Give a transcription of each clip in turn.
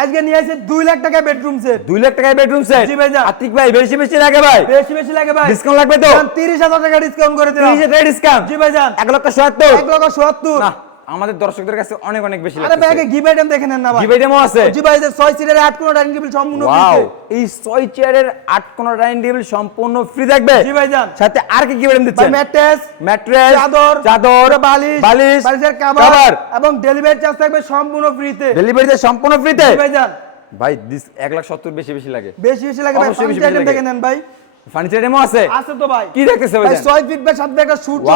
আজকে নিয়ে আসে দুই লাখ টাকা বেডরুম সেট দুই লাখ টাকায় বেডরুম সেট জি ভাই আতিক ভাই বেশি বেশি লাগে ভাই। বেশি বেশি লাগে ভাই। ডিসকাউন্ট লাগবে তো? তিরিশ হাজার টাকা ডিসকাউন্ট করে দিলাম। তিরিশ হাজার ডিসকাউন্ট জি ভাই এক লক্ষ সত্তর। এক লক্ষ সত্তর। আমাদের দর্শকদের কাছে অনেক অনেক বেশি আরে ভাই আগে গিভ আইটেম দেখে নেন না ভাই। জিবাই ডেমো আছে। জি ভাই যে ছয় সিটের আট কোনো ডাইনিং টেবিল সম্পূর্ণ ফ্রিতে এই ছয় চেয়ারের আট কোন ডাইনিং টেবিল সম্পূর্ণ ফ্রি থাকবে। জি ভাইজান সাথে আর কি বেডরুম ভাই দিচ্ছেন? ম্যাট্রেস ম্যাট্রেস চাদর চাদর বালিশ বালিশ বালিশের কভার এবং ডেলিভারি চার্জ থাকবে সম্পূর্ণ ফ্রিতে ডেলিভারিতে সম্পূর্ণ ফ্রিতে জি ভাইজান ভাই দিস এক লাখ সত্তর বেশি বেশি লাগে। বেশি বেশি লাগে ভাই আইটেম। দেখে নেন ভাই। ফার্নিচার ডেমো আছে? আছে তো ভাই। কি দেখতেছে ভাই ভাইজান? ফিট বাই সাত একটা সূর্য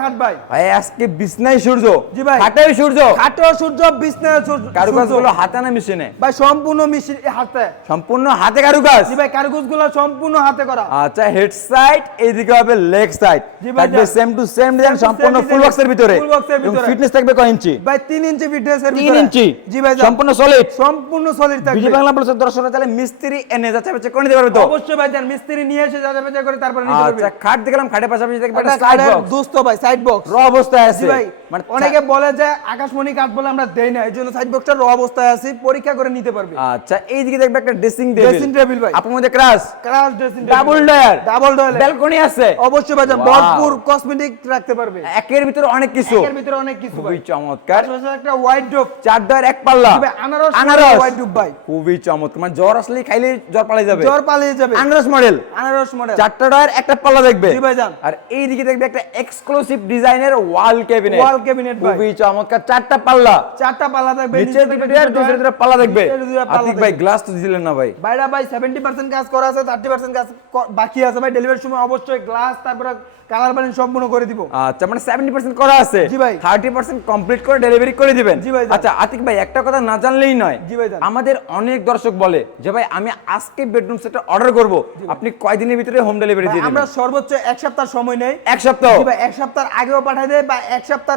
খাট ভাই। ভাই আজকে বিছনাই সূর্য জি ভাই। খাটাই সূর্য। খাটেও সূর্য বিছনায় সূর্য কারুকাজগুলো হাতে না মেশিনে? ভাই সম্পূর্ণ মিশি হাতে। সম্পূর্ণ হাতে কারুকাজ? জি ভাই কারুকাজগুলো সম্পূর্ণ হাতে করা। আচ্ছা হেড সাইড এইদিকে হবে লেগ সাইড থাকবে সেম টু সেম ডিজাইন সম্পূর্ণ ফুল বক্সের ভিতরে। full box ভিতরে। ফিটনেস থাকবে কয় ইঞ্চি ভাই তিন ইঞ্চি ফিটনেস এর ভিতরে। ইঞ্চি জি ভাই সম্পূর্ণ সলিড সম্পূর্ণ সলিড থাকবে। বিজি বাংলা প্লাসের দর্শকরা চাইলে মিস্ত্রি এনে যাচ্ছে করে নিতে পারবে তো? অবশ্যই ভাই যান মিস্ত্রি নিয়ে এসে যাবে করে তারপরে নিতে পারবে। আচ্ছা খাট দেখলাম খাটের পাশাপাশি দেখবে একটা একটা সাইড বক্স দোস্ত ভাই সাইড বক্স র অবস্থায় আছে। ভাই। মানে অনেকে বলে যে আকাশমণি কাঠ বলে আমরা দেই না এই জন্য সাইড বক্সটা র অবস্থায় আছে পরীক্ষা করে নিতে পারবে। আচ্ছা এইদিকে দেখবে একটা ড্রেসিং টেবিল Dressing table ভাই। আপনার মধ্যে crush crush dressing double drawer double drawer balcony আছে। অবশ্যই ভাই ভরপুর কসমেটিক রাখতে পারবে। একের ভিতরে অনেক কিছু। এর ভিতরে অনেক কিছু ভাই। খুবই চমৎকার। একটা হোয়াইট ডোপ চার ডয়ার এক পাল্লা। আনারস আনারস। হোয়াইট ডোপ ভাই। খুবই চমৎকার। মানে জ্বর আসলে খাইলে জ্বর পালিয়ে যাবে। জ্বর পালিয়ে যাবে। আনারস মডেল। আনারস মডেল। চারটা ডয়ার একটা পাল্লা দেখবে। জি ভাইজান। আর এই দিকে দেখবে একটা এক্সক্লুসিভ ডিজাইনের ওয়াল ক্যাবিনেট Cabinet ভাই। খুবই চমৎকার। চারটা পাল্লা। চারটা পাল্লা থাকবে ডয়ার দুই সাইডে পাল্লা আতিক ভাই গ্লাস তো দিলেন না ভাই। বাইরে ভাই সেভেন্টি পার্সেন্ট কাজ করা আছে থার্টি পার্সেন্ট কাজ বাকি আছে ভাই ডেলিভারির সময় অবশ্যই গ্লাস তারপরে কালার সম্পূর্ণ করে দিব। আচ্ছা মানে 70% করা আছে। জি ভাই। 30% কমপ্লিট করে ডেলিভারি করে দিবেন। জি ভাই, আচ্ছা আতিক ভাই একটা কথা না জানলেই নয়। জি ভাই, আমাদের অনেক দর্শক বলে যে ভাই আমি আজকে বেডরুম সেটটা অর্ডার করব। আপনি কয়দিনের ভিতরে হোম ডেলিভারি দিয়ে আমরা সর্বোচ্চ এক সপ্তাহ সময় নেই। এক সপ্তাহ? জি ভাই এক সপ্তাহ আগেও পাঠাই দেয় বা এক সপ্তাহ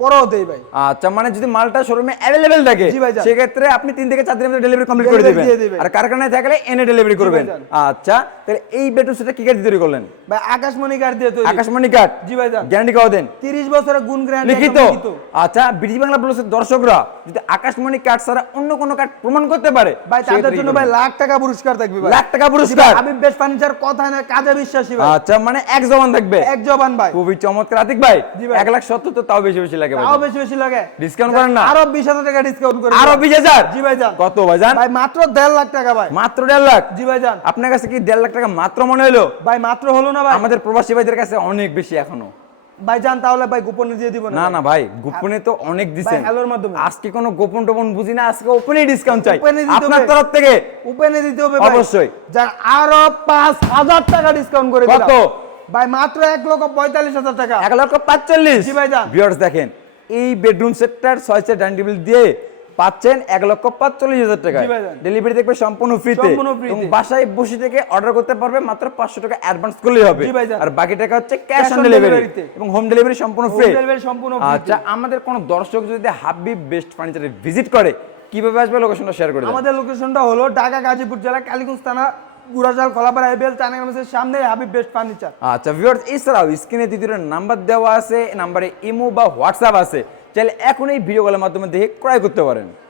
পরেও দেই ভাই। আচ্ছা মানে যদি মালটা শোরুমে অ্যাভেলেবেল থাকে সেক্ষেত্রে আপনি তিন থেকে চার দিনের মধ্যে ডেলিভারি কমপ্লিট করে দিবেন। আর কারখানায় থাকলে এনে ডেলিভারি করবেন। আচ্ছা তাহলে এই বেডরুম সেটটা কি কাজ তৈরি করলেন? ভাই আকাশমণি দিয়ে তৈরি। আকাশমণি কাঠ? জি ভাই গ্যারান্টি কত দেন। 30 বছরের গুণ গ্যারান্টি লিখিত? আচ্ছা বিডি বাংলা দর্শকরা যদি আকাশমণি ছাড়া অন্য কোনো কার্ড প্রমাণ করতে পারে ভাই তাদের জন্য ভাই লাখ টাকা পুরস্কার থাকবে ভাই। লাখ টাকা পুরস্কার? বেস্ট ফার্নিচার কথা না কাজে বিশ্বাসী ভাই। আচ্ছা মানে এক জবান থাকবে। এক জবান ভাই। খুবই চমৎকার। আতিক ভাই জি ভাই। এক লাখ সত্তর তো তাও বেশি বেশি লাগে তাও বেশি বেশি লাগে। Discount করেন না? আরও বিশ হাজার টাকা ডিসকাউন্ট করে আরও দিলাম। বিশ হাজার? জি ভাই যান। কত ভাই জান ভাই মাত্র দেড় লাখ টাকা ভাই। মাত্র দেড় লাখ? জি আপনার কাছে কি দেড় লাখ টাকা মাত্র মনে হলো? ভাই মাত্র হলো না ভাই। আমাদের প্রবাসী ভাইদের কাছে অনেক বেশি এখনও। ভাই যান তাহলে ভাই গোপনে দিয়ে দিব না না ভাই। গোপনে তো অনেক দিছেন হ্যালোর মাধ্যমে। আজকে কোনো গোপন টোপন বুঝি না আজকে ওপেনই ডিসকাউন্ট চাই। আপনার তরফ থেকে? উপেনে দিতে হবে ভাই। অবশ্যই। যান আরও পাঁচ হাজার টাকা ডিসকাউন্ট করে দিলাম। কত? ভাই মাত্র এক লক্ষ পঁয়তাল্লিশ হাজার টাকা। এক লক্ষ পাঁচচল্লিশ। জি ভাই যান। ভিউয়ার্স দেখেন এই বেডরুম সেটটার ছয় ডাইনিং টেবিল দিয়ে পাচ্ছেন এক লক্ষ পাঁচচল্লিশ হাজার টাকা। ডেলিভারি দেখবে সম্পূর্ণ ফ্রিতে এবং বাসায় বসে থেকে অর্ডার করতে পারবে মাত্র পাঁচশো টাকা অ্যাডভান্স করলেই হবে। আর বাকি টাকা হচ্ছে ক্যাশ অন ডেলিভারি এবং হোম ডেলিভারি সম্পূর্ণ ফ্রি আচ্ছা আমাদের কোন দর্শক যদি হাবিব বেস্ট ফার্নিচারে ভিজিট করে কীভাবে আসবে? লোকেশনটা শেয়ার করে আমাদের লোকেশনটা হলো ঢাকা গাজীপুর জেলা কালীগঞ্জ থানা গুড়াজাল খোলাপাড়া এবিএল চানাগামের সামনে হাবিব বেস্ট ফার্নিচার আচ্ছা ভিউয়ার্স এছাড়াও স্ক্রিনে দ্বিতীয় নাম্বার দেওয়া আছে নাম্বারে ইমো বা হোয়াটসঅ্যাপ আছে। চাইলে এখন এই ভিডিও কলের মাধ্যমে দেখে ক্রয় করতে পারেন।